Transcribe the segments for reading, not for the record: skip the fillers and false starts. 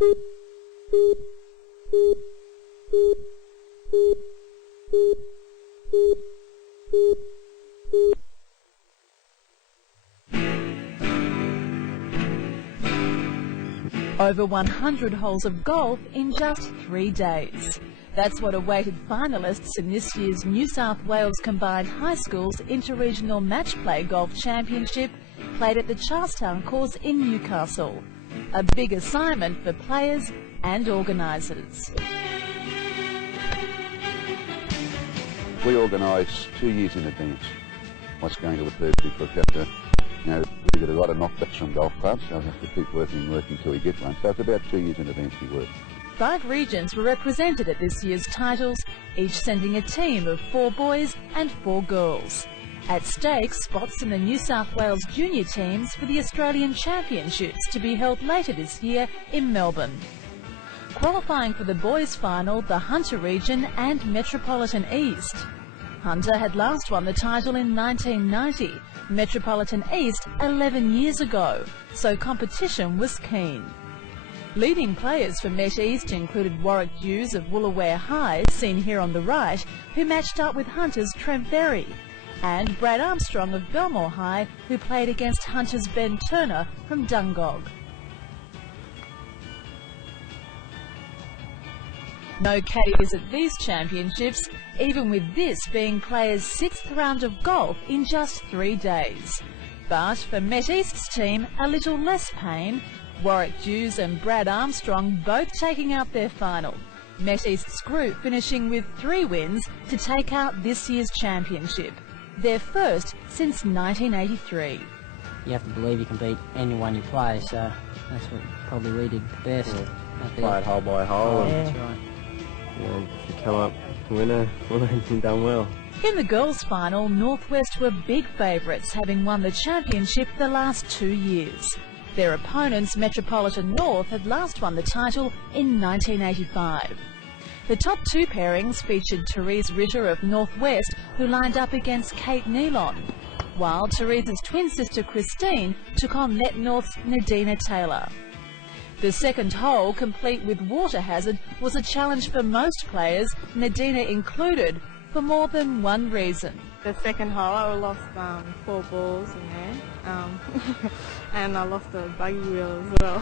Over 100 holes of golf in just 3 days. That's what awaited finalists in this year's New South Wales Combined High Schools Interregional Match Play Golf Championship, played at the Charlestown course in Newcastle. A big assignment for players and organisers. We organise 2 years in advance what's going to occur because we have to, we get a lot of knockbacks from golf clubs, so we have to keep working until we get one. So it's about 2 years in advance we work. 5 regions were represented at this year's titles, each sending a team of 4 boys and 4 girls. At stake, spots in the New South Wales junior teams for the Australian Championships to be held later this year in Melbourne. Qualifying for the boys' final, the Hunter region and Metropolitan East. Hunter had last won the title in 1990, Metropolitan East 11 years ago, so competition was keen. Leading players for Met East included Warwick Dews of Woolooware High, seen here on the right, who matched up with Hunter's Trent Berry, and Brad Armstrong of Belmore High, who played against Hunter's Ben Turner from Dungog. No caddies at these championships, even with this being players' 6th round of golf in just 3 days. But for Met East's team, a little less pain. Warwick Dews and Brad Armstrong both taking out their final. Met East's group finishing with 3 wins to take out this year's championship, their first since 1983. You have to believe you can beat anyone you play, so that's what probably we did best. Play it hole by hole. Yeah, that's right. If you come up winner, you've done well. In the girls' final, Northwest were big favourites, having won the championship the last 2 years. Their opponents, Metropolitan North, had last won the title in 1985. The top 2 pairings featured Therese Ritter of Northwest, who lined up against Kate Nealon, while Therese's twin sister Christine took on Met North's Nadina Taylor. The second hole, complete with water hazard, was a challenge for most players, Nadina included, for more than one reason. The second hole, I lost 4 balls in there, and I lost a buggy wheel as well.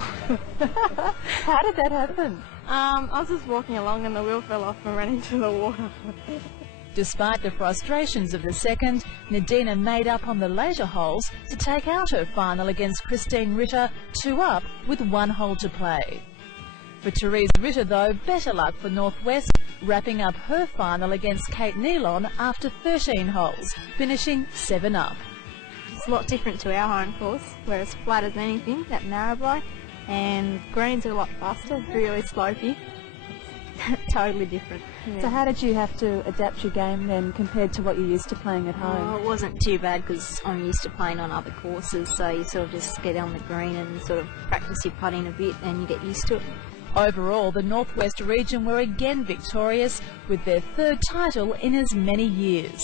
How did that happen? I was just walking along and the wheel fell off and ran into the water. Despite the frustrations of the second, Nadina made up on the later holes to take out her final against Christine Ritter, 2 up with 1 hole to play. For Therese Ritter though, better luck for Northwest, wrapping up her final against Kate Nealon after 13 holes, finishing 7 up. It's a lot different to our home course, where it's flat as anything at Narrabri, and greens are a lot faster, really slopey. It's totally different. Yeah. So how did you have to adapt your game then compared to what you're used to playing at home? Oh, it wasn't too bad because I'm used to playing on other courses, so you sort of just get on the green and sort of practice your putting a bit and you get used to it. Overall, the Northwest region were again victorious with their 3rd title in as many years.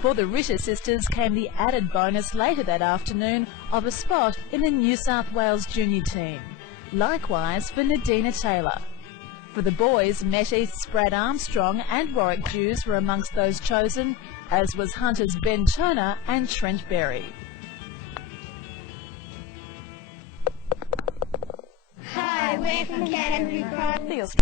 For the Ritter sisters came the added bonus later that afternoon of a spot in the New South Wales junior team. Likewise for Nadina Taylor. For the boys, Met East's Brad Armstrong and Warwick Dews were amongst those chosen, as was Hunter's Ben Turner and Trent Berry. Hi, we're from Canterbury Pride.